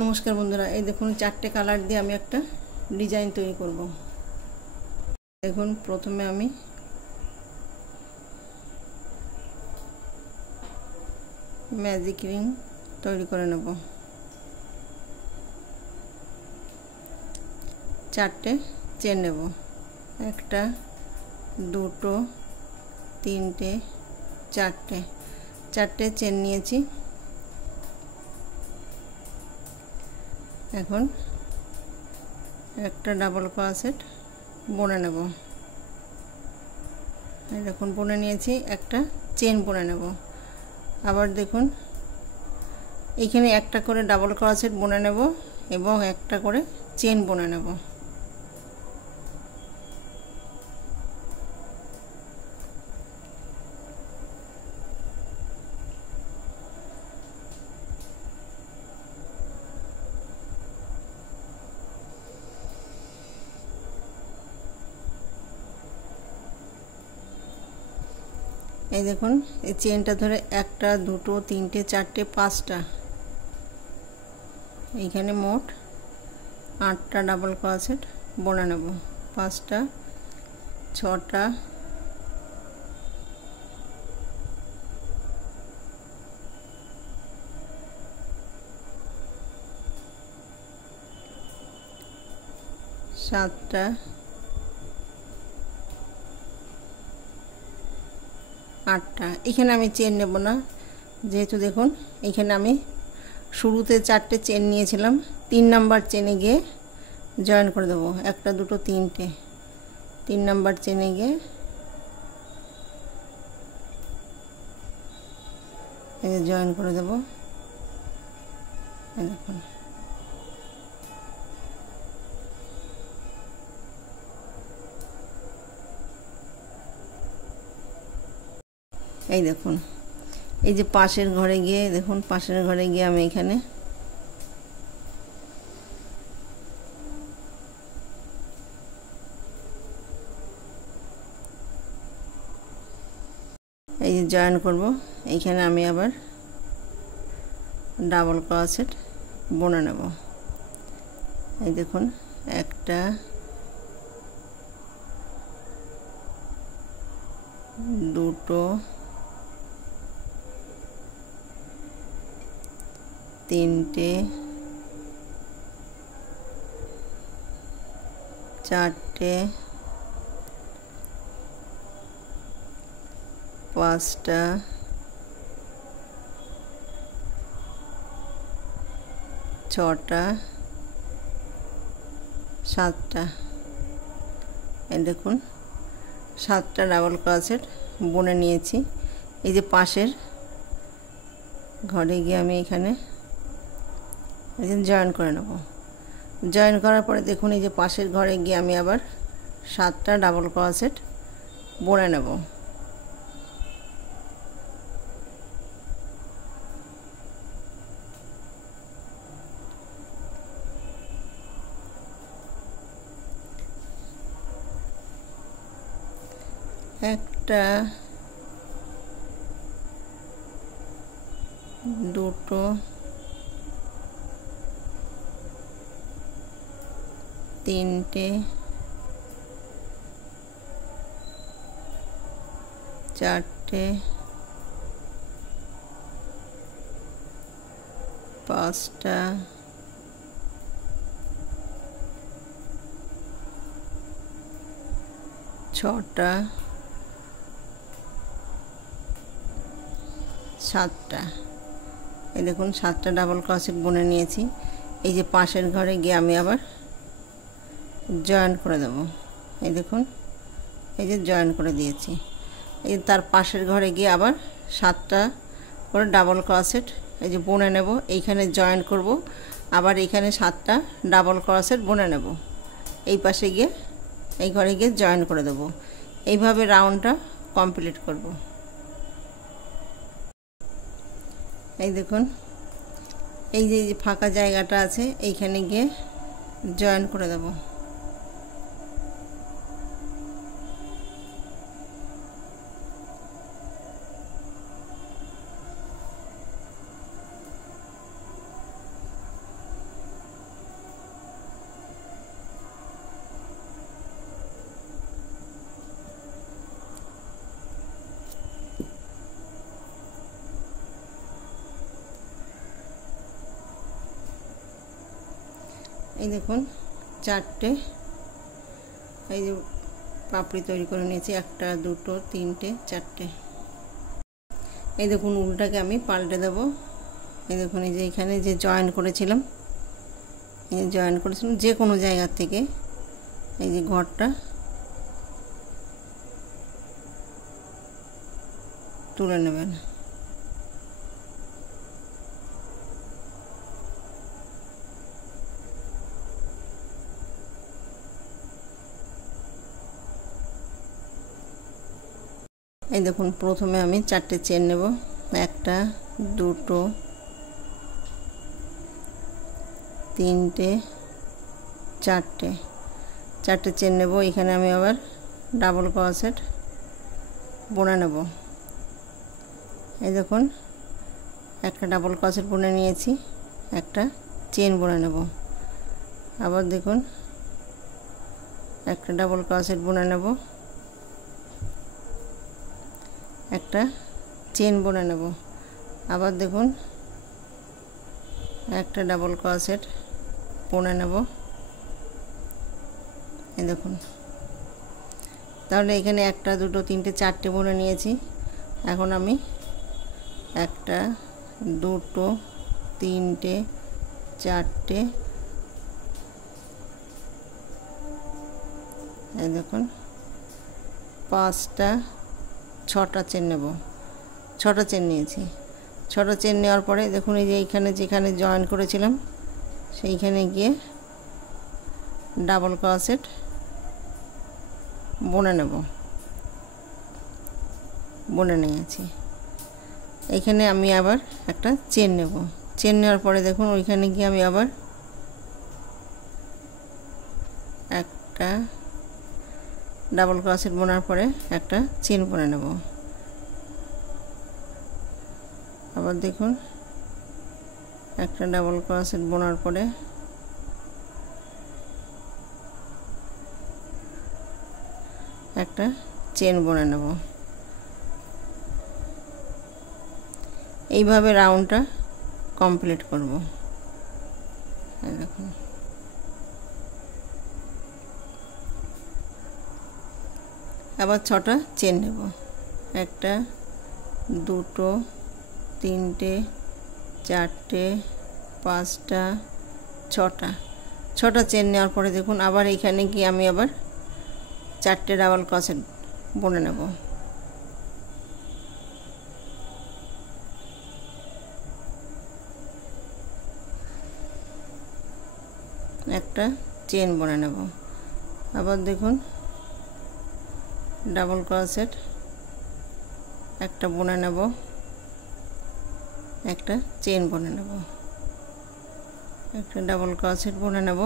नमस्कार बंधुरा এই দেখুন চারটে কালার দিয়ে আমি একটা ডিজাইন তৈরি করব। দেখুন প্রথমে আমি ম্যাজিক রিং তৈরি করে নেব। চারটে চেন নেব, একটা দুটো তিনটে চারটে, চারটে চেন নিয়েছি। এখন একটা ডাবল ক্রোশেট বুনে নেব। দেখুন বুনে নিয়েছি, একটা চেন বুনে নেব। আবার দেখুন এইখানে একটা করে ডাবল ক্রোশেট বুনে নেব এবং একটা করে চেন বুনে নেব। এই দেখুন এই চেনটা ধরে একটা দুটো তিনটে চারটে পাঁচটা, এইখানে মোট 8টা ডাবল ক্রোশেট বুনে নেব। 5টা 6টা 7টা 8টা। এখানে আমি চেন নেব না, যেহেতু দেখুন এখানে আমি শুরুতে 4টে চেন নিয়েছিলাম, 3 নাম্বার চেনে গিয়ে জয়েন করে দেব। একটা দুটো তিনটে, 3 নাম্বার চেনে গিয়ে জয়েন করে দেব। দেখুন এই দেখুন এই যে পাশের ঘরে গিয়ে দেখুন, পাশের ঘরে গিয়ে আমি এখানে এই যে জয়েন করব। এইখানে আমি আবার ডাবল ক্রোশেট বুনে নেব। এই দেখুন একটা দুটো তিনটে চারটে 5টা 6টা 7টা। এই দেখুন 7টা ডাবল ক্রোশেট বুনে নিয়েছি। এই যে পাশের ঘরে গিয়ে আমি এখানে জয়েন করে নেব। জয়েন করার পরে দেখুন এই যে পাশের ঘরে গিয়ে আমি আবার 7টা ডাবল ক্রোশেট বুনে নেব। একটা দুটো তিনটে চারটে 5টা 6টা 7টা। এই দেখুন 7টা ডাবল ক্রোশেট বুনে নিয়েছি। এই যে পাশের ঘরে গিয়ে আমি আবার জয়েন করে দেব। এই দেখুন এই যে জয়েন করে দিয়েছি। এই তার পাশের ঘরে গিয়ে আবার 7টা করে ডাবল ক্রোশেট এই যে বুনে নেব। এইখানে জয়েন করব, আবার এইখানে 7টা ডাবল ক্রোশেট বুনে নেব। এই পাশে গিয়ে এই ঘরে গিয়ে জয়েন করে দেব। এইভাবে রাউন্ডটা কমপ্লিট করব। এই দেখুন এই যে ফাঁকা জায়গাটা আছে, এইখানে গিয়ে জয়েন করে দেব। এই দেখুন চারটে এই যে পাপড়ি তৈরি করে নিয়েছি, একটা দুটো তিনটে চারটে। এই দেখুন উল্টাকে আমি পাল্টে দেব। এই দেখুন এই যে এখানে যে জয়েন করেছিলাম, যে কোনো জায়গা থেকে এই যে ঘরটা তুলে নেবেন। এই দেখুন প্রথমে আমি চারটে চেন নেব, একটা দুটো তিনটে চারটে, চারটে চেন নেব। এখানে আমি আবার ডাবল ক্রোশেট বুনে নেব। এই দেখুন একটা ডাবল ক্রোশেট বুনে নিয়েছি, একটা চেন বুনে নেব। আবার দেখুন একটা ডাবল ক্রোশেট বুনে নেব, একটা চেন বুনে নেব। আবার দেখুন একটা ডাবল ক্রোশেট বুনে নেব। এই দেখুন তাহলে এখানে একটা দুটো তিনটে চারটে বুনে নিয়েছি। এখন আমি একটা দুটো তিনটে চারটে, এই দেখুন পাঁচটা ছটা চেন নেব। ছটা চেন নিয়েছি। ছটা চেন নেওয়ার পরে দেখুন এই যে এইখানে যেখানে জয়েন করেছিলাম সেইখানে গিয়ে ডাবল ক্রোশেট বুনে নেব। বুনে নিয়েছি। এইখানে আমি আবার একটা চেন নেব। চেন নেওয়ার পরে দেখুন ওইখানে গিয়ে আমি আবার একটা ডাবল ক্রোশেট বোনার পরে একটা চেন বুনে নেব। আবার দেখুন একটা ডাবল ক্রোশেট বোনার পরে একটা চেন বুনে নেব। এইভাবে রাউন্ডটা কমপ্লিট করব। দেখুন আবার ছটা চেন নেব, একটা দুটো তিনটে চারটে পাঁচটা ছটা। ছটা চেন নেওয়ার পরে দেখুন আবার এইখানে গিয়ে আমি আবার চারটে ডাবল ক্রোশেট বুনে নেব। একটা চেন বুনে নেব। আবার দেখুন ডাবল ক্রোশেট একটা বুনে নেব, একটা চেন বুনে নেব, একটা ডাবল ক্রোশেট বুনে নেব,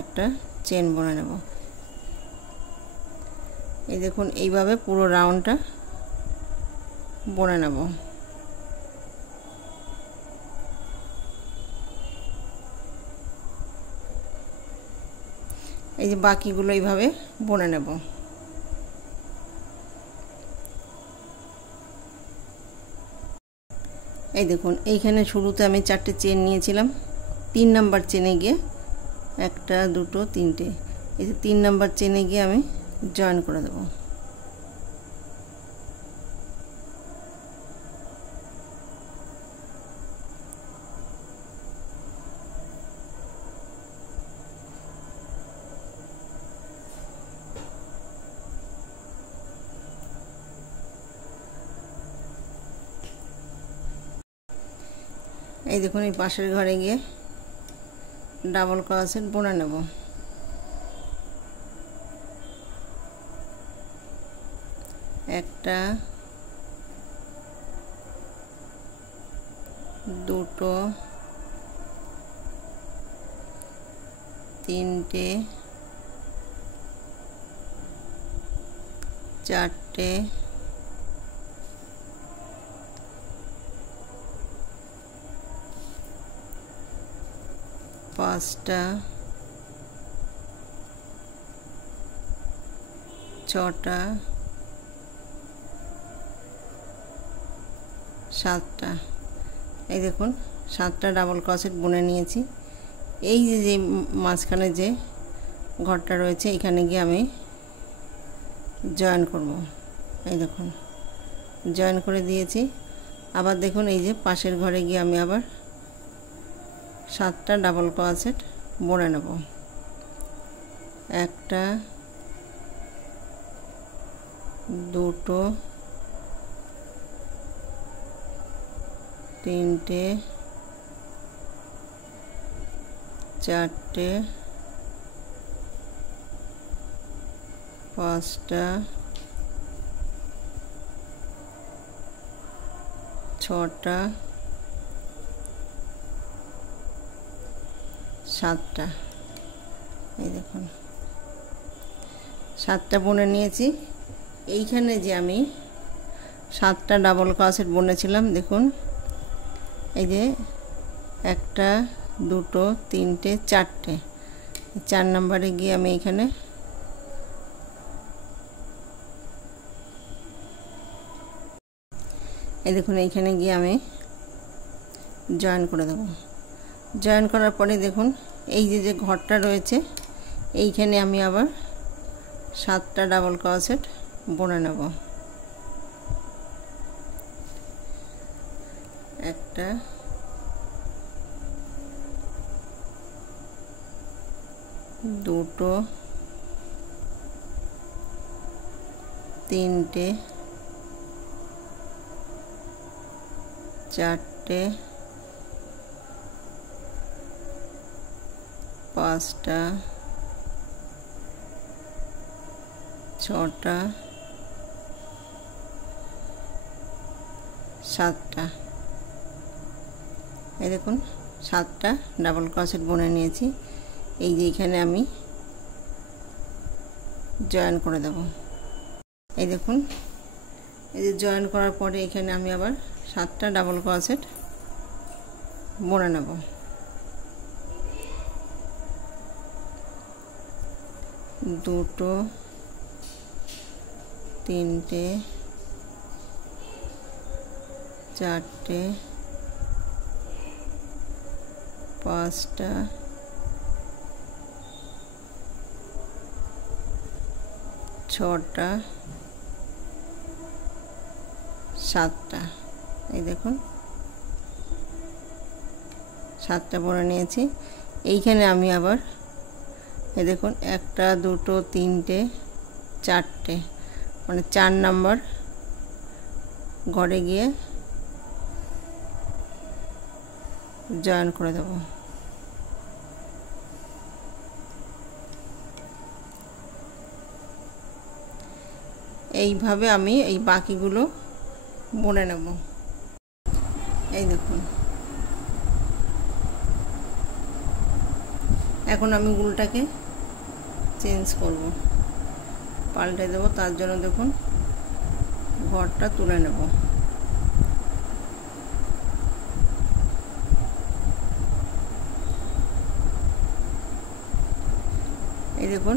একটা চেন বুনে নেব। এই দেখুন এইভাবে পুরো রাউন্ডটা বুনে নেব। এই যে বাকিগুলো এইভাবে বুনে নেব। এই দেখুন এইখানে শুরুতে আমি চারটে চেন নিয়েছিলাম, 3 নাম্বার চেনে গিয়ে একটা দুটো তিনটে, এই যে 3 নাম্বার চেনে গিয়ে আমি জয়েন করে দেব। এই দেখুন এই পাশের ঘরে গিয়ে ডাবল ক্রোশেট বুনে নেব। একটা দুটো তিনটে চারটে পাঁচটা ছটা সাতটা। এই দেখুন 7টা ডাবল ক্রোশেট বুনে নিয়েছি। এই যে মাঝখানে যে ঘরটা রয়েছে এখানে গিয়ে আমি জয়েন করব। এই দেখুন জয়েন করে দিয়েছি। আবার দেখুন এই যে পাশের ঘরে গিয়ে আমি আবার 7টা ডাবল ক্রোশেট বুনে নেব। একটা, দুটো, তিনটে, চারটে, পাঁচটা, ছটা, সাতটা। এই দেখুন 7টা বুনে নিয়েছি। এইখানে যে আমি 7টা ডাবল ক্রোশেট বুনেছিলাম দেখুন, এই যে একটা, দুটো, তিনটে, চারটে, 4 নম্বরে গিয়ে আমি এখানে এই দেখুন এইখানে গিয়ে আমি জয়েন করে দেব। জয়েন করার পরে দেখুন এই যে ঘরটা রয়েছে এইখানে আমি আবার 7টা ডাবল ক্রোশেট বুনে নেব। একটা, দুটো, তিনটে, চারটে, পাঁচটা, ছটা, সাতটা। এই দেখুন 7টা ডাবল ক্রোশেট বুনে নিয়েছি। এই যে এখানে আমি জয়েন করে দেব। এই দেখুন এই যে জয়েন করার পরে এখানে আমি আবার 7টা ডাবল ক্রোশেট বুনে নেব। দুটো, তিনটে, চারটে, পাঁচটা, ছটা, সাতটা। এই দেখুন 7টা বুনে নিয়েছি। এইখানে আমি আবার এই দেখুন একটা, দুটো, তিনটে, চারটে, মানে 4 নম্বর ঘরে গিয়ে জয়েন করে দেব। এইভাবে আমি এই বাকিগুলো বুনে নেব। এই দেখুন এখন আমি উলটাকে চেঞ্জ করব, পাল্টে দেব। তার জন্য দেখুন ঘরটা তুলে নেব। এই দেখুন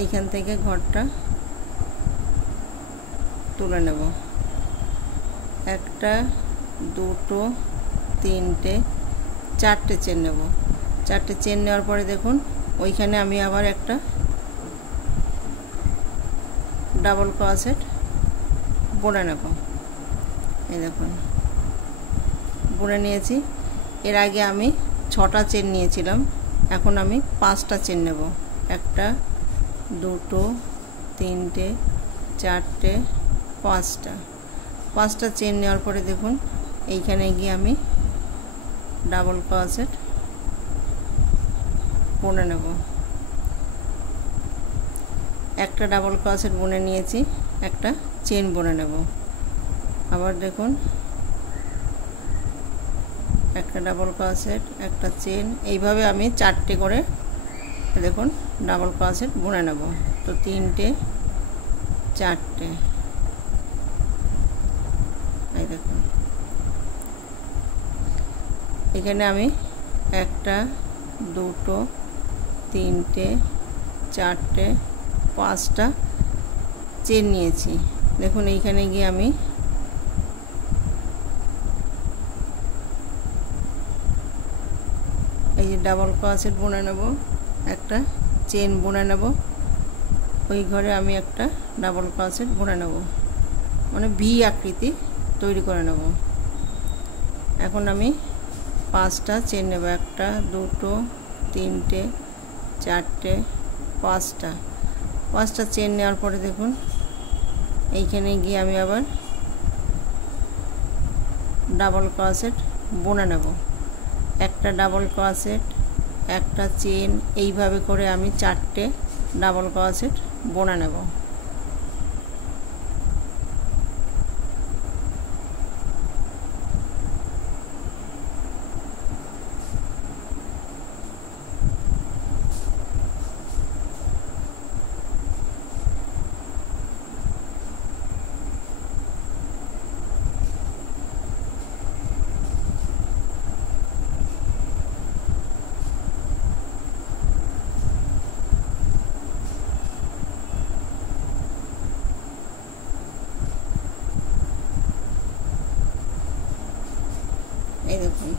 এইখান থেকে ঘরটা তুলে নেব। একটা, দুটো, তিনটে, চারটে চেন নেব। 4টে চেন নেওয়ার পরে দেখুন ওইখানে আমি আবার একটা ডাবল ক্রোশেট বুনে নেব। এই দেখুন বুনে নিয়েছি। এর আগে আমি 6টা চেন নিয়েছিলাম, এখন আমি 5টা চেন নেব। একটা, দুটো, তিনটে, চারটে, পাঁচটা চেন নেওয়ার পরে দেখুন এইখানে গিয়ে আমি ডাবল ক্রোশেট বুনে নেব। একটা ডাবল ক্রোশেট বুনে নিয়েছি, একটা চেন বুনে নেব। আবার দেখুন একটা ডাবল ক্রোশেট, একটা চেন, এইভাবে আমি 4টে করে দেখুন ডাবল ক্রোশেট বুনে নেব। তো 3টে, 4টে। এই দেখুন এখানে আমি একটা, দুটো, তিনটে, চারটে, 5টা চেন নিয়েছি। দেখুন এইখানে গিয়ে আমি ডাবল ক্রোশেট বুনে নেব, একটা চেন বুনে নেব, ওই ঘরে আমি একটা ডাবল ক্রোশেট বুনে নেব, মানে ভি আকৃতি তৈরি করে নেব। এখন আমি 5টা চেন নেব, 1টা 2টো 3টে 4টে 5টা চেন নেওয়ার পরে দেখুন এইখানে গিয়ে আমি আবার ডাবল ক্রোশেট বুনে নেব, একটা ডাবল ক্রোশেট, একটা চেন, এইভাবে করে আমি 4টে ডাবল ক্রোশেট বুনে নেব। এই দেখুন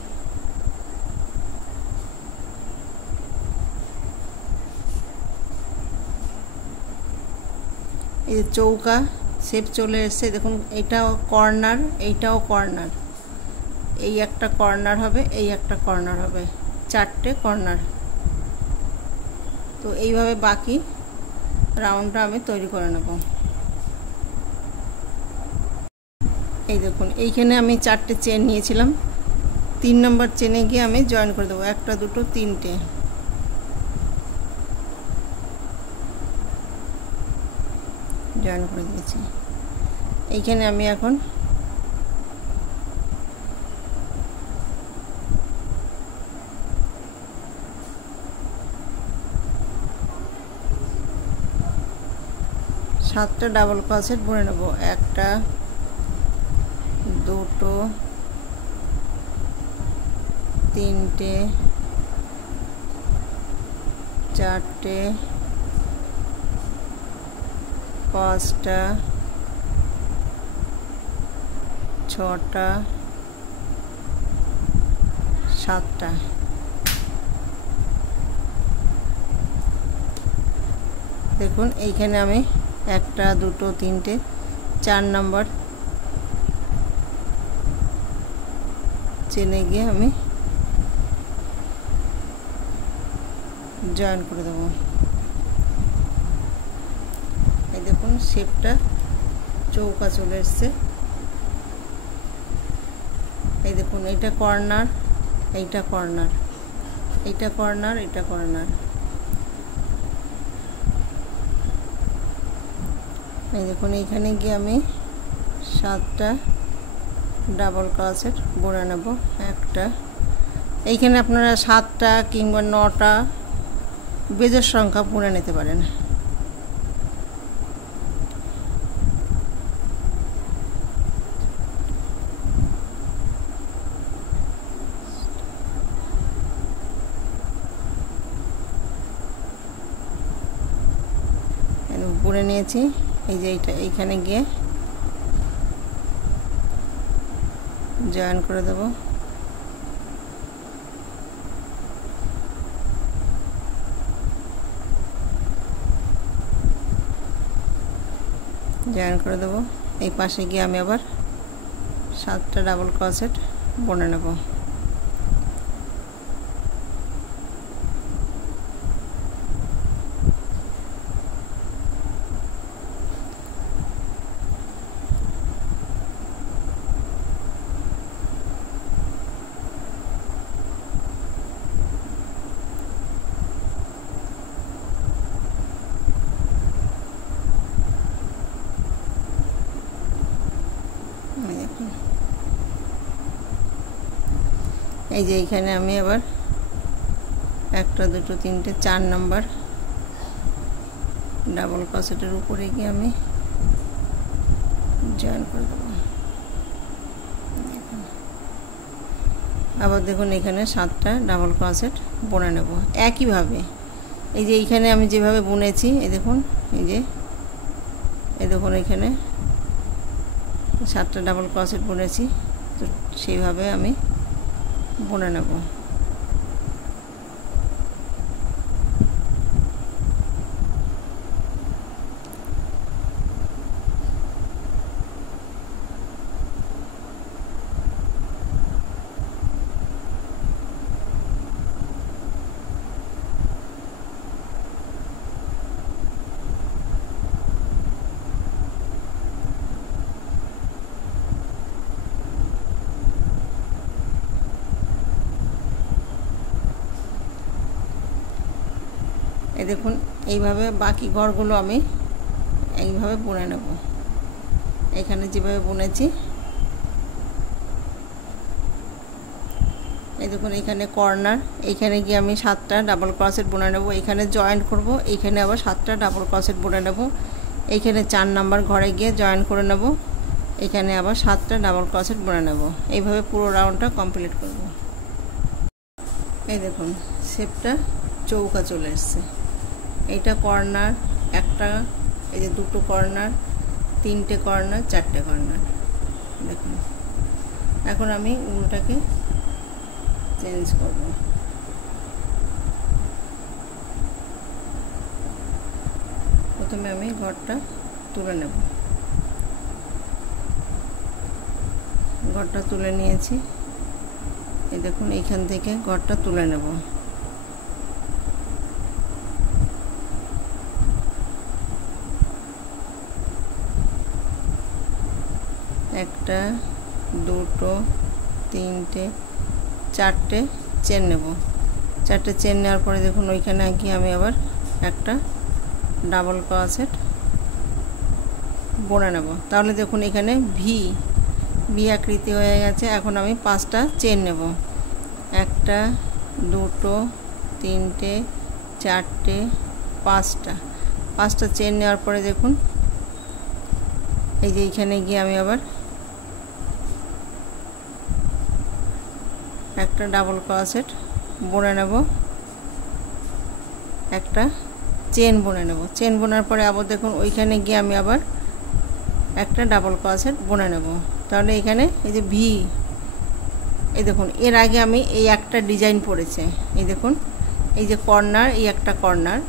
এই যে চৌকা শেপ চলে এসেছে, দেখুন এটাও কর্নার, এইটাও কর্নার, এই একটা কর্নার হবে, এই একটা কর্নার হবে, 4টে কর্নার। তো এইভাবে বাকি রাউন্ডটা আমি তৈরি করে নেব। এই দেখুন এইখানে আমি 4টে চেন নিয়েছিলাম, 3 নম্বর চেনে গিয়ে আমি জয়েন করে দেবো, 1টা 2টো 3টে, জয়েন করে দিয়েছি। এইখানে আমি এখন সাতটা ডাবল ক্রোশেট বুনে নেব, 1টা 2টো 3টে 4টে 5টা 6টা 7টা। দেখুন এইখানে আমি 1টা 2টো 3টে 4 নম্বর চেনে গিয়ে আমি জয়েন করে দেবো। এই দেখুন শেপটা চৌকা চলে এসছে। এই দেখুন এইটা কর্নার, এইটা কর্নার, এইটা কর্নার, এটা কর্নার। এই দেখুন এইখানে গিয়ে আমি 7টা ডাবল ক্রোশেট বুনে নেব, একটা, এইখানে আপনারা 7টা কিংবা 9টা বেজোড় সংখ্যা বুনে নিতে পারেন। বুনে নিয়েছি, এই যে এইখানে গিয়ে জয়েন করে দেব। জয়েন করে দেব, এই পাশে গিয়ে আমি আবার 7টা ডাবল ক্রোশেট বুনে নেব। এই যে এইখানে আমি আবার 1টা 2টো 3টে 4 নম্বর ডাবল ক্রোশেটের উপরে গিয়ে আমি জয়েন করে দেবো। আবার দেখুন এখানে 7টা ডাবল ক্রোশেট বুনে নেব একইভাবে। এই যে এইখানে আমি যেভাবে বুনেছি, এই দেখুন এই দেখুন এখানে 7টা ডাবল ক্রোশেট বুনেছি, তো সেইভাবে আমি বুনে নেব। এই দেখুন এইভাবে বাকি ঘরগুলো আমি এইভাবে বুনে নেব। এখানে যেভাবে বুনেছি এই দেখুন এখানে কর্নার, এইখানে গিয়ে আমি 7টা ডাবল ক্রোশেট বুনে নেব। এখানে জয়েন্ট করব, এইখানে আবার 7টা ডাবল ক্রোশেট বুনে নেব। এইখানে 4 নাম্বার ঘরে গিয়ে জয়েন করে নেব, এখানে আবার 7টা ডাবল ক্রোশেট বুনে নেব। এইভাবে পুরো রাউন্ডটা কমপ্লিট করব। এই দেখুন শেপটা চৌকা চলে এসছে। এইটা কর্নার একটা, এই যে 2টো কর্নার, 3টে কর্নার, 4টে কর্নার। দেখুন এখন আমি উল্টাকে চেঞ্জ করব। প্রথমে আমি ঘরটা তুলে নেব। ঘরটা তুলে নিয়েছি, এই দেখুন এইখান থেকে ঘরটা তুলে নেব। একটা, 2টো, 3টে, 4টে চেন নেব। 4টে চেন নেওয়ার পরে দেখুন ওইখানে গিয়ে আমি আবার একটা ডাবল ক্রোশেট বুনে নেব। তাহলে দেখুন এখানে ভি আকৃতি হয়ে গেছে। এখন আমি 5টা চেন নেব। একটা, 2টো, 3টে, 4টে, 5টা চেন নেওয়ার পরে দেখুন এই যে এইখানে গিয়ে আমি আবার একটা ডাবল ক্রোশেট বুনে নেব, একটা চেন বুনে নেব। চেন বোনার পরে আবার দেখুন ওইখানে গিয়ে আমি আবার একটা ডাবল ক্রোশেট বুনে নেব। তাহলে এখানে এই যে ভি, এই দেখুন এর আগে আমি এই একটা ডিজাইন পড়েছে, এই দেখুন এই যে কর্নার, এই একটা কর্নার,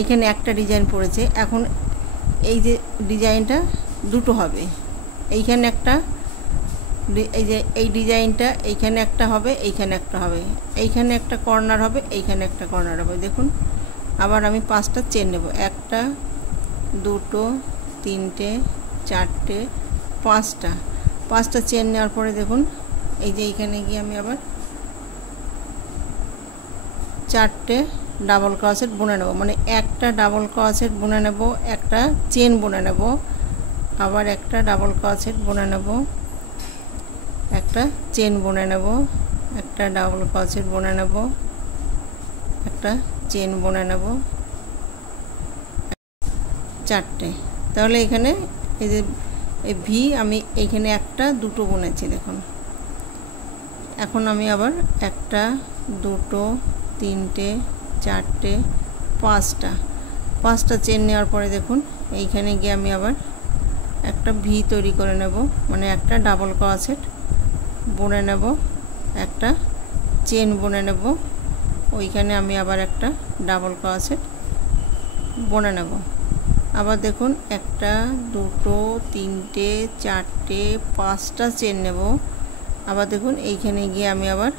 এইখানে একটা ডিজাইন পড়েছে। এখন এই যে ডিজাইনটা দুটো হবে, এইখানে একটা, এই যে এই ডিজাইনটা এইখানে একটা হবে, এইখানে একটা হবে, এইখানে একটা কর্নার হবে, এইখানে একটা কর্নার হবে। দেখুন আবার আমি 5টা চেন নেব। একটা, 2টো, 3টে, 4টে, 5টা চেন নেওয়ার পরে দেখুন এই যে এইখানে গিয়ে আমি আবার 4টে ডাবল ক্রোশেট বুনে নেব। মানে একটা ডাবল ক্রোশেট বুনে নেব, একটা চেন বুনে নেব, আবার একটা ডাবল ক্রোশেট বুনে নেব, একটা চেন বুনে নেব, একটা ডাবল ক্রোশেট বুনে নেব, একটা চেন বুনে নেব, 4টে। তাহলে এখানে এই যে এই ভি আমি এইখানে একটা, 2টো বুনেছি দেখুন। এখন আমি আবার একটা, 2টো, 3টে, 4টে, 5টা চেন নেওয়ার পরে দেখুন এইখানে গিয়ে আমি আবার একটা ভি তৈরি করে নেব, মানে একটা ডাবল ক্রোশেট বুনে নেব, একটা চেন বুনে নেব, ওইখানে আমি আবার একটা ডাবল ক্রোশেট বুনে নেব। আবার দেখুন একটা, 2টো, 3টে, 4টে, 5টা চেন নেব। আবার দেখুন এইখানে গিয়ে আমি আবার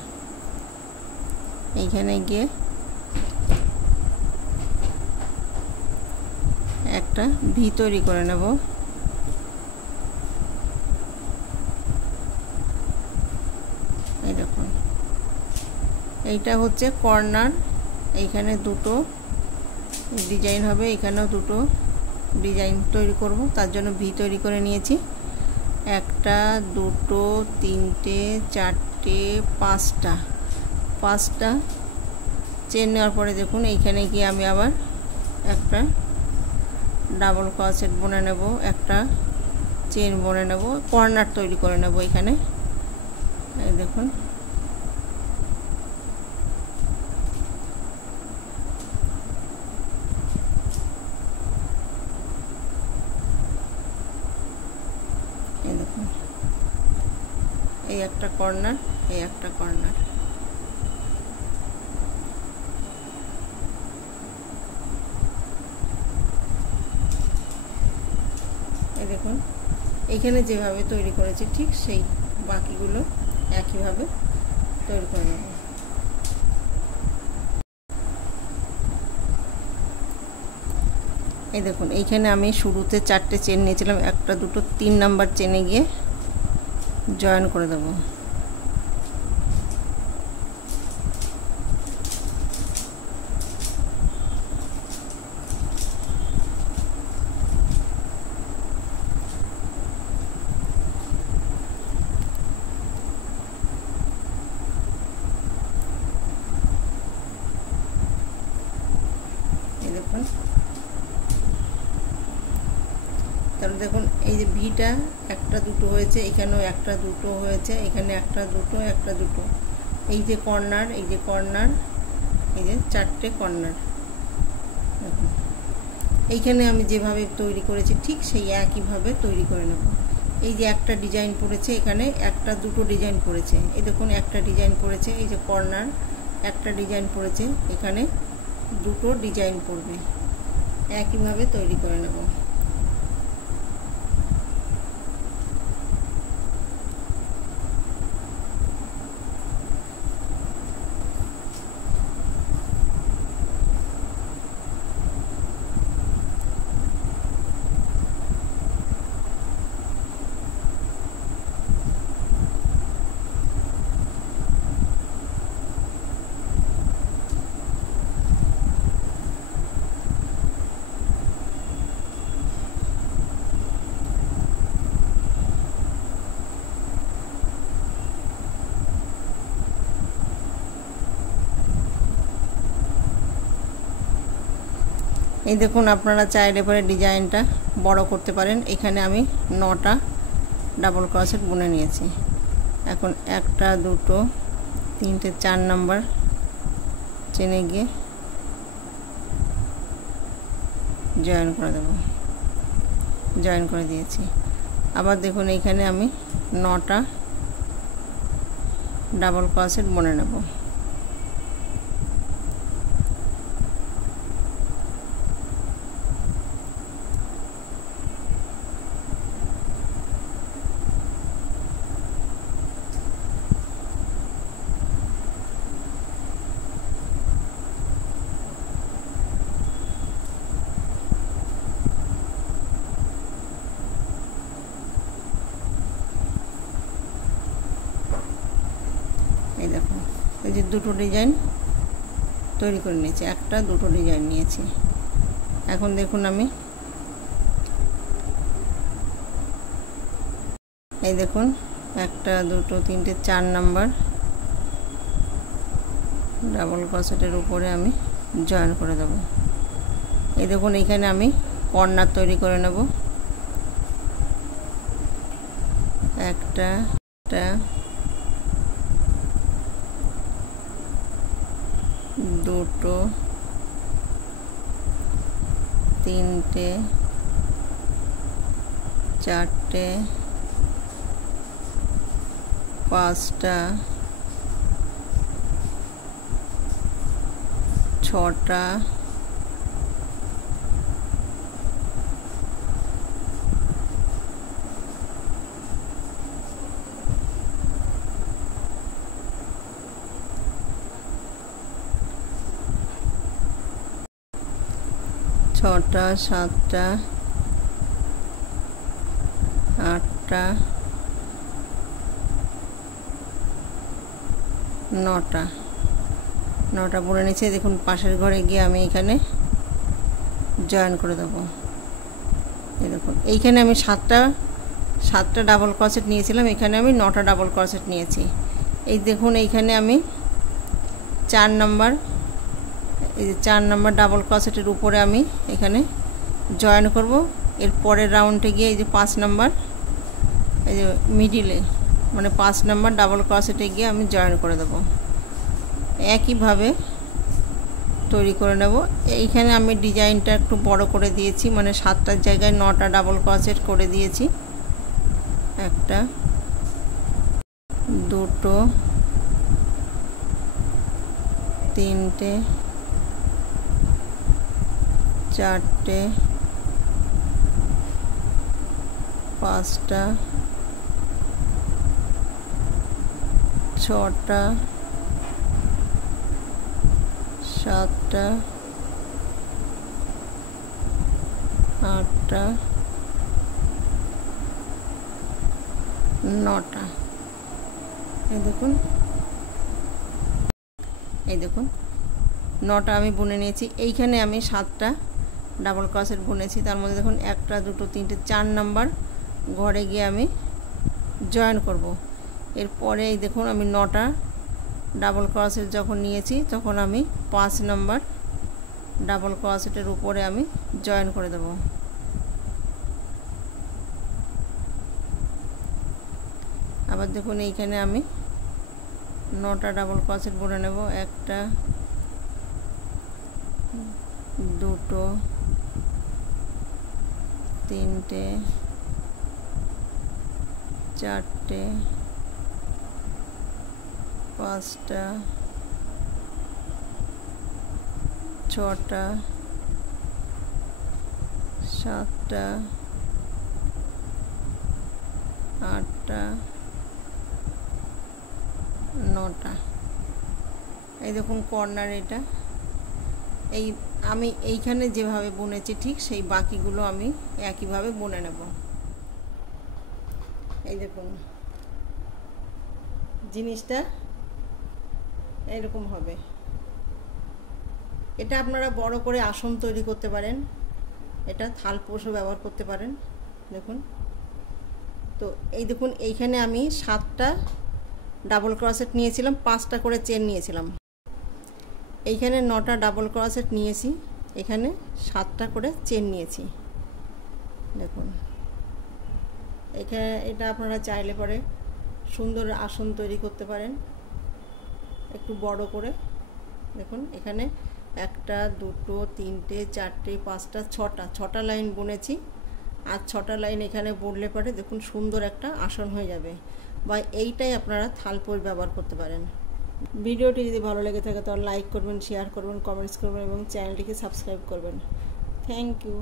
এইখানে গিয়ে একটা ভি তৈরি করে নেব। এই দেখুন এইটা হচ্ছে কর্নার, এইখানে 2টো ডিজাইন হবে, এখানেও 2টো ডিজাইন তৈরি করব, তার জন্য ভি তৈরি করে নিয়েছি। একটা, 2টো, 3টে, 4টে, 5টা চেন নেওয়ার পরে দেখুন এইখানে গিয়ে আমি আবার একটা ডাবল ক্রোশেট বুনে নেব, একটা চেন বুনে নেব, কর্নার তৈরি করে নেব এখানে। এই দেখুন এই একটা কর্নার, এই একটা কর্নার। এই দেখুন এখানে যেভাবে তৈরি করেছি ঠিক সেই বাকিগুলো একইভাবে তৈরি করে নেব। এই দেখুন এইখানে আমি শুরুতে 4টে চেন নিয়েছিলাম, একটা, 2টো, 3 নাম্বার চেনে গিয়ে জয়েন করে দেব। দেখুন এই যে ভিটা একটা দুটো হয়েছে, এখানেও একটা দুটো হয়েছে, এখানে একটা দুটো একটা দুটো, এই যে কর্নার, এই যে কর্নার, এই যে চারটে কর্নার। দেখুন এইখানে আমি যেভাবে তৈরি করেছি ঠিক সেই একইভাবে তৈরি করে নেব। এই যে একটা ডিজাইন পড়েছে, এখানে একটা দুটো ডিজাইন পড়েছে, এই দেখুন একটা ডিজাইন পড়েছে, এই যে কর্নার একটা ডিজাইন পড়েছে, এখানে দুটো ডিজাইন পড়বে, একইভাবে তৈরি করে নেব। এই দেখুন আপনারা চাইলে পরে ডিজাইনটা বড় করতে পারেন। এখানে আমি 9টা ডাবল ক্রোশেট বুনে নিয়েছি। এখন একটা দুটো তিনটে 4 নাম্বার চেনে গিয়ে জয়েন করে দেব, জয়েন করে দিয়েছি। আবার দেখুন এইখানে আমি 9টা ডাবল ক্রোশেট বুনে নেব। এই দেখুন এই যে দুটো ডিজাইন তৈরি করে নিয়েছি, একটা দুটো ডিজাইন নিয়েছি। এখন দেখুন আমি এই দেখুন একটা দুটো তিনটে 4 নাম্বার ডাবল ক্রোশেটের উপরে আমি জয়েন করে দেব। এই দেখুন এইখানে আমি কর্নার তৈরি করে নেব। একটা দুটো তিনটে চারটে 5টা 6টা 6টা 7টা 8টা 9টা বুনে নিয়েছি। দেখুন পাশের ঘরে গিয়ে আমি এখানে জয়েন করে দেবো। এই দেখুন এইখানে আমি 7টা ডাবল ক্রোশেট নিয়েছিলাম, এখানে আমি 9টা ডাবল ক্রোশেট নিয়েছি। এই দেখুন এইখানে আমি 4 নাম্বার, এই যে 4 নাম্বার ডাবল ক্রোশেটের উপরে আমি এখানে জয়েন করব। এর পরের রাউন্ডে গিয়ে এই যে 5 নাম্বার, এই যে মিডিলে মানে 5 নাম্বার ডাবল ক্রোশেটে গিয়ে আমি জয়েন করে দেব। একইভাবে তৈরি করে নেব। এইখানে আমি ডিজাইনটা একটু বড় করে দিয়েছি, মানে 7টার জায়গায় 9টা ডাবল ক্রোশেট করে দিয়েছি। একটা দুটো তিনটে চারটে 5টা 6টা 7টা 8টা 9টা। এই দেখুন 9টা আমি বুনে নিয়েছি। এইখানে আমি 7টা ডাবল ক্রোশেট বুনেছি, তার মধ্যে দেখুন একটা দুটো তিনটে 4 নাম্বার ঘরে গিয়ে আমি জয়েন করব। এরপরে এই দেখুন আমি 9টা ডাবল ক্রোশেট যখন নিয়েছি তখন আমি 5 নাম্বার ডাবল ক্রোশেটের উপরে আমি জয়েন করে দেব। আবার দেখুন এইখানে আমি 9টা ডাবল ক্রোশেট বুনে নেব। 1টা 2টো 3টে 4টে 5টা 6টা 7টা 8টা 9টা। এই দেখুন কর্নার, এটা এই আমি এইখানে যেভাবে বুনেছি ঠিক সেই বাকিগুলো আমি একইভাবে বুনে নেব। এই দেখুন জিনিসটা এরকম হবে। এটা আপনারা বড় করে আসন তৈরি করতে পারেন, এটা থালপোষও ব্যবহার করতে পারেন। দেখুন তো এই দেখুন এইখানে আমি 7টা ডাবল ক্রোশেট নিয়েছিলাম, 5টা করে চেন নিয়েছিলাম। এইখানে 9টা ডাবল ক্রোশেট নিয়েছি, এখানে 7টা করে চেন নিয়েছি। দেখুন এখানে এটা আপনারা চাইলে পরে সুন্দর আসন তৈরি করতে পারেন একটু বড় করে। দেখুন এখানে 1টা 2টো 3টে 4টে 5টা 6টা লাইন বুনেছি, আর 6টা লাইন এখানে বুনলে পরে দেখুন সুন্দর একটা আসন হয়ে যাবে। বা এইটাই আপনারা থালপোষ ব্যবহার করতে পারেন। ভিডিওটি যদি ভালো লেগে থাকে তাহলে লাইক করবেন, শেয়ার করবেন, কমেন্টস করবেন এবং চ্যানেলটিকে সাবস্ক্রাইব করবেন। Thank you.